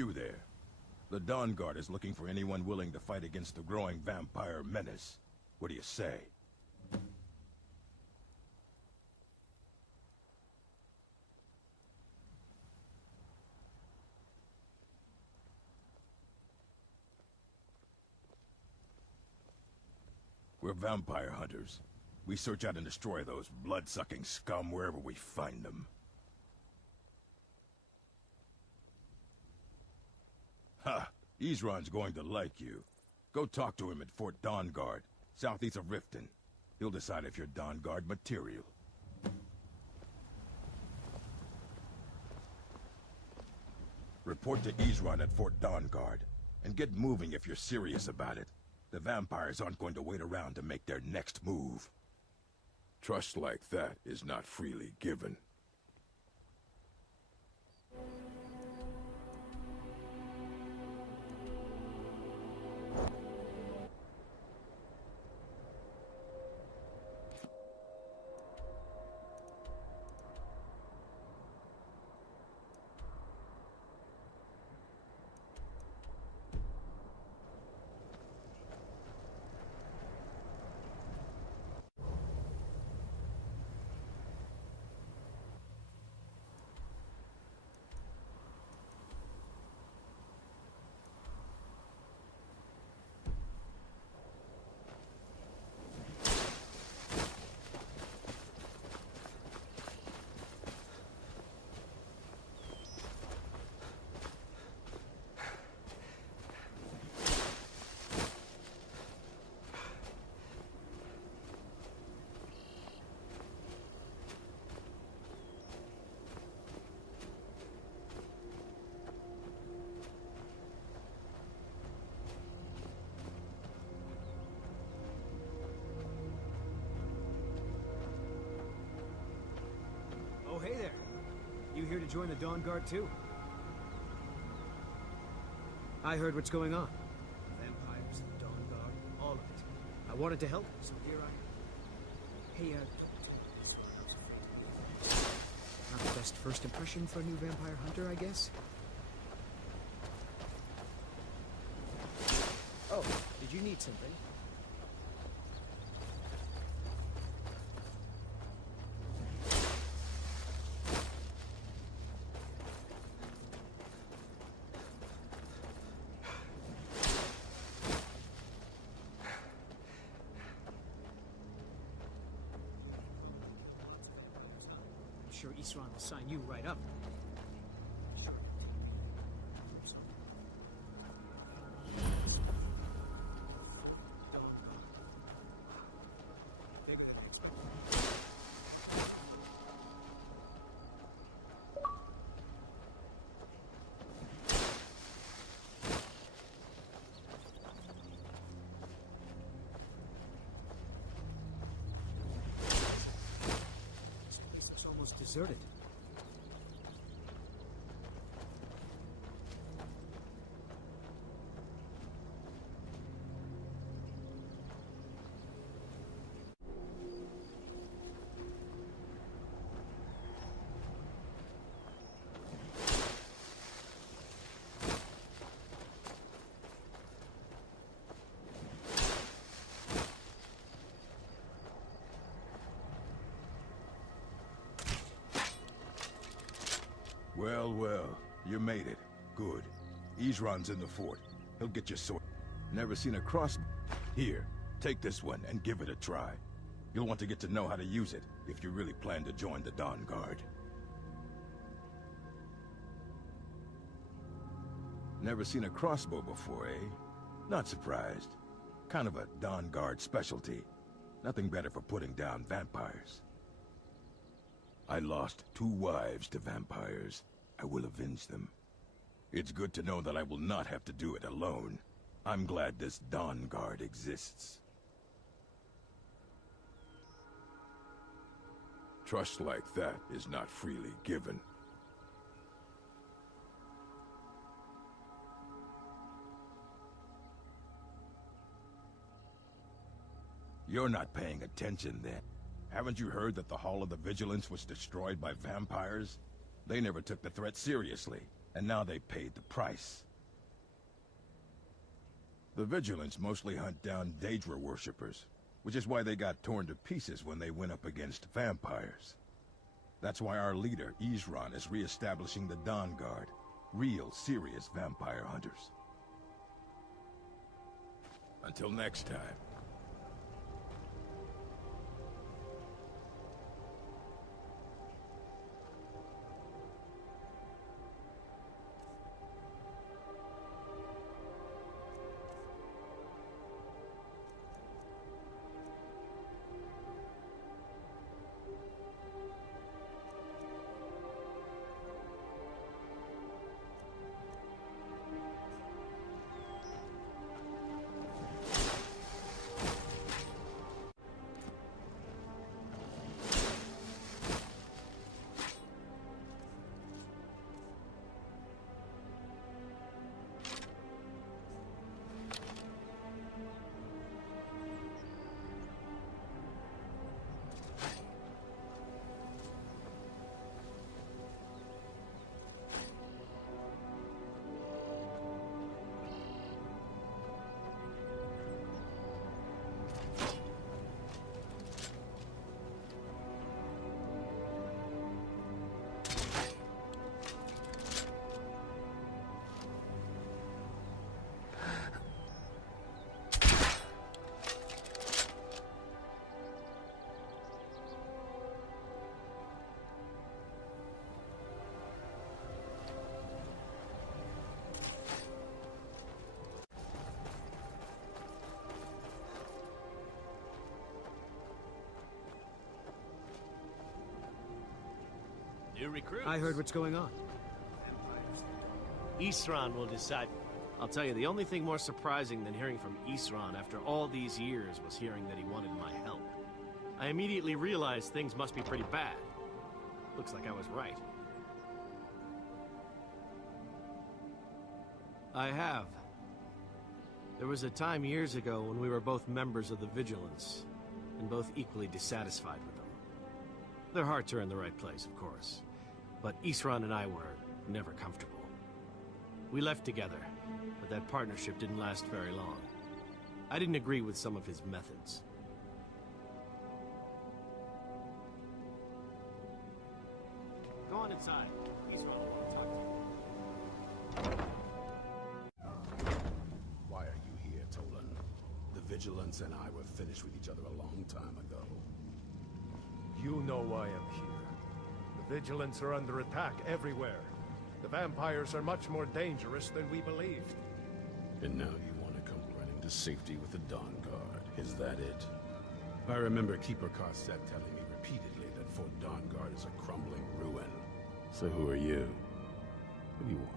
You there. The Dawnguard is looking for anyone willing to fight against the growing vampire menace. What do you say? We're vampire hunters. We search out and destroy those blood-sucking scum wherever we find them. Ha! Isran's going to like you. Go talk to him at Fort Dawnguard, southeast of Riften. He'll decide if you're Dawnguard material. Report to Isran at Fort Dawnguard, and get moving if you're serious about it. The vampires aren't going to wait around to make their next move. Trust like that is not freely given. Oh, hey there. You here to join the Dawnguard too? I heard what's going on. Vampires, the Dawnguard, all of it. I wanted to help, so here I am. Hey, not the best first impression for a new vampire hunter, I guess? Oh, did you need something? I'm sure Isran will sign you right up. Sure. It's almost deserted. Well, well, you made it. Good. Isran's in the fort. He'll get you sorted. Never seen a crossbow? Here, take this one and give it a try. You'll want to get to know how to use it if you really plan to join the Dawnguard. Never seen a crossbow before, eh? Not surprised. Kind of a Dawnguard specialty. Nothing better for putting down vampires. I lost 2 wives to vampires. I will avenge them. It's good to know that I will not have to do it alone. I'm glad this Dawnguard exists. Trust like that is not freely given. You're not paying attention then. Haven't you heard that the Hall of the Vigilance was destroyed by vampires? They never took the threat seriously. And now they paid the price. The Vigilants mostly hunt down Daedra worshippers, which is why they got torn to pieces when they went up against vampires. That's why our leader, Isran, is re-establishing the Dawnguard, real, serious vampire hunters. Until next time. New recruits. I heard what's going on. Isran will decide. I'll tell you, the only thing more surprising than hearing from Isran after all these years was hearing that he wanted my help. I immediately realized things must be pretty bad. Looks like I was right. I have. There was a time years ago when we were both members of the Vigilance, and both equally dissatisfied with them. Their hearts are in the right place, of course. But Isran and I were never comfortable. We left together, but that partnership didn't last very long. I didn't agree with some of his methods. Go on inside. Isran will want to talk to you. Why are you here, Tolan? The Vigilance and I were finished with each other a long time ago. You know why I'm here. The Vigilants are under attack everywhere. The vampires are much more dangerous than we believed. And now you want to come running to safety with the Dawnguard. Is that it? I remember Keeper Carset telling me repeatedly that Fort Dawnguard is a crumbling ruin. So who are you? What do you want?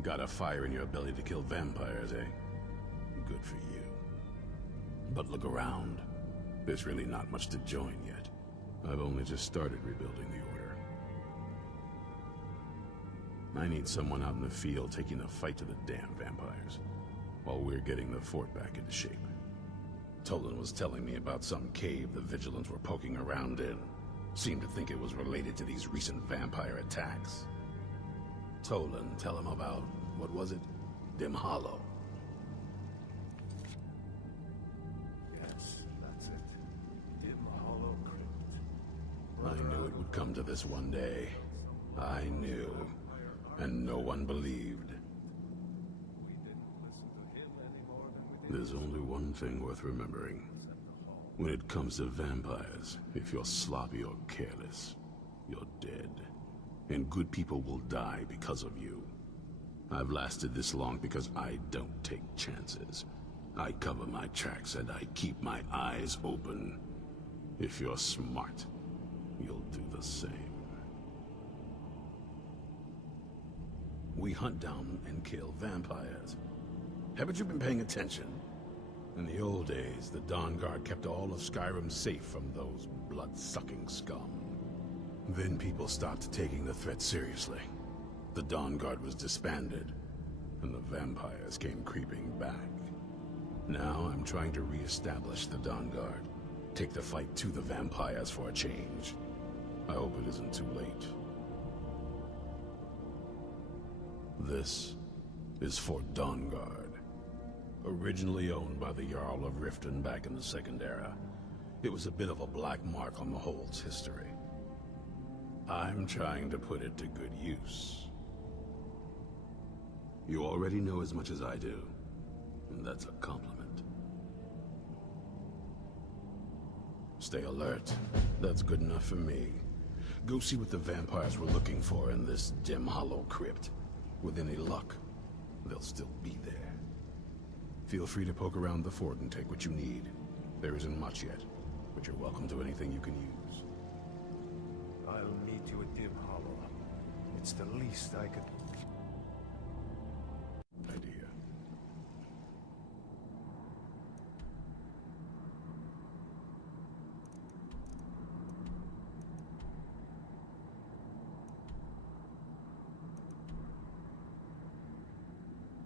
Got a fire in your belly to kill vampires, eh? Good for you. But look around. There's really not much to join yet. I've only just started rebuilding the Order. I need someone out in the field taking the fight to the damn vampires, while we're getting the fort back into shape. Tolan was telling me about some cave the Vigilants were poking around in. Seemed to think it was related to these recent vampire attacks. Tolan, tell him about, what was it? Dim Hollow. Yes, that's it. Dim Hollow Crypt. I knew it would come to this one day. I knew. And no one believed. There's only one thing worth remembering. When it comes to vampires, if you're sloppy or careless, you're dead. And good people will die because of you. I've lasted this long because I don't take chances. I cover my tracks and I keep my eyes open. If you're smart, you'll do the same. We hunt down and kill vampires. Haven't you been paying attention? In the old days, the Dawnguard kept all of Skyrim safe from those blood-sucking scum. Then people stopped taking the threat seriously. The Dawnguard was disbanded, and the vampires came creeping back. Now I'm trying to re-establish the Dawnguard. Take the fight to the vampires for a change. I hope it isn't too late. This is Fort Dawnguard. Originally owned by the Jarl of Riften back in the Second Era, it was a bit of a black mark on the Hold's history. I'm trying to put it to good use. You already know as much as I do, and that's a compliment. Stay alert. That's good enough for me. Go see what the vampires were looking for in this dim hollow crypt. With any luck, they'll still be there. Feel free to poke around the fort and take what you need. There isn't much yet, but you're welcome to anything you can use. I'll meet you at Dim Hollow. It's the least I could